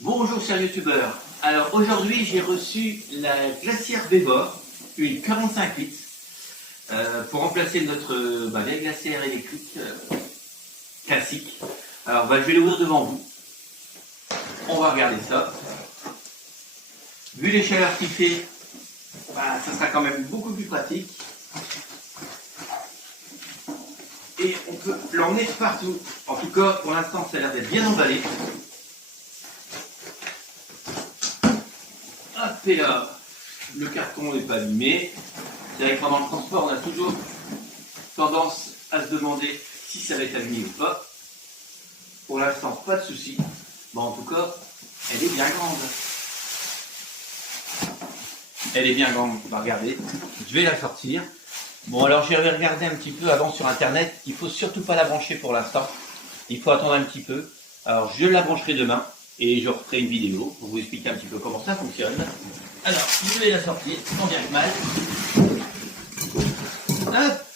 Bonjour chers youtubeurs. Alors aujourd'hui j'ai reçu la glacière Vévor, une 45 litres, pour remplacer notre vieille glacière électrique classique. Alors je vais l'ouvrir devant vous. On va regarder ça. Vu les chaleurs qu'il fait, ça sera quand même beaucoup plus pratique. Et on peut l'emmener partout. En tout cas, pour l'instant, ça a l'air d'être bien emballé. Hop, et là, le carton n'est pas abîmé. C'est vrai que pendant le transport, on a toujours tendance à se demander si ça va être abîmé ou pas. Pour l'instant, pas de souci. Bon, en tout cas, elle est bien grande. Elle est bien grande, on va regarder. Je vais la sortir. Bon, alors j'avais regardé un petit peu avant sur internet. Il ne faut surtout pas la brancher pour l'instant. Il faut attendre un petit peu. Alors je la brancherai demain et je referai une vidéo pour vous expliquer un petit peu comment ça fonctionne. Alors, je vais la sortir, tant bien que mal. Hop,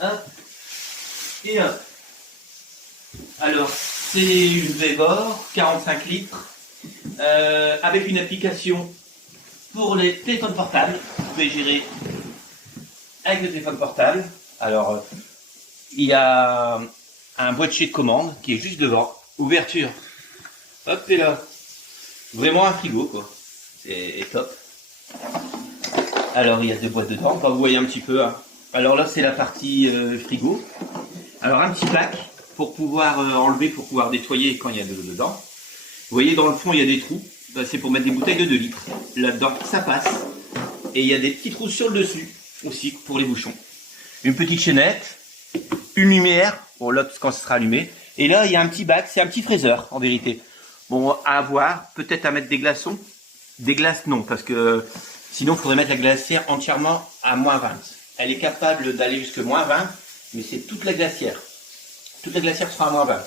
hop, et hop. Alors, c'est une Vévor, 45 litres, avec une application pour les téléphones portables. Vous pouvez gérer avec le téléphone portable. Alors, il y a un boîtier de commande qui est juste devant. Ouverture. Hop, et là. Vraiment un frigo, quoi. C'est top. Alors, il y a deux boîtes dedans. Vous voyez un petit peu. Hein. Alors là, c'est la partie frigo. Alors, un petit pack pour pouvoir enlever, pour pouvoir nettoyer quand il y a de l'eau dedans. Vous voyez, dans le fond, il y a des trous. C'est pour mettre des bouteilles de 2 litres. Là-dedans, ça passe. Et il y a des petits trous sur le dessus aussi pour les bouchons. Une petite chaînette. Une lumière. Bon, là, quand ce sera allumé. Et là, il y a un petit bac. C'est un petit fraiseur, en vérité. Bon, à avoir. Peut-être à mettre des glaçons. Des glaces, non. Parce que sinon, il faudrait mettre la glacière entièrement à -20. Elle est capable d'aller jusque -20. Mais c'est toute la glacière. Toute la glacière sera à -20.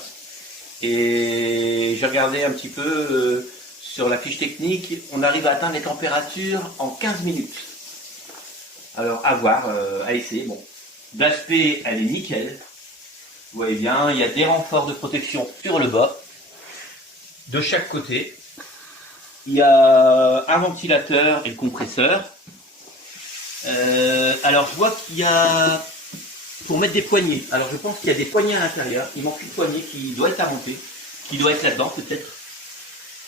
Et j'ai regardé un petit peu sur la fiche technique. On arrive à atteindre les températures en 15 minutes. Alors, à voir, à essayer. Bon, d'aspect, elle est nickel. Vous voyez bien, il y a des renforts de protection sur le bas, de chaque côté. Il y a un ventilateur et le compresseur. Alors, je vois qu'il y a pour mettre des poignées. Alors, je pense qu'il y a des poignées à l'intérieur. Il manque une poignée qui doit être à monter, qui doit être là-dedans peut-être.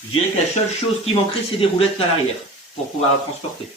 Je dirais que la seule chose qui manquerait, c'est des roulettes à l'arrière pour pouvoir la transporter.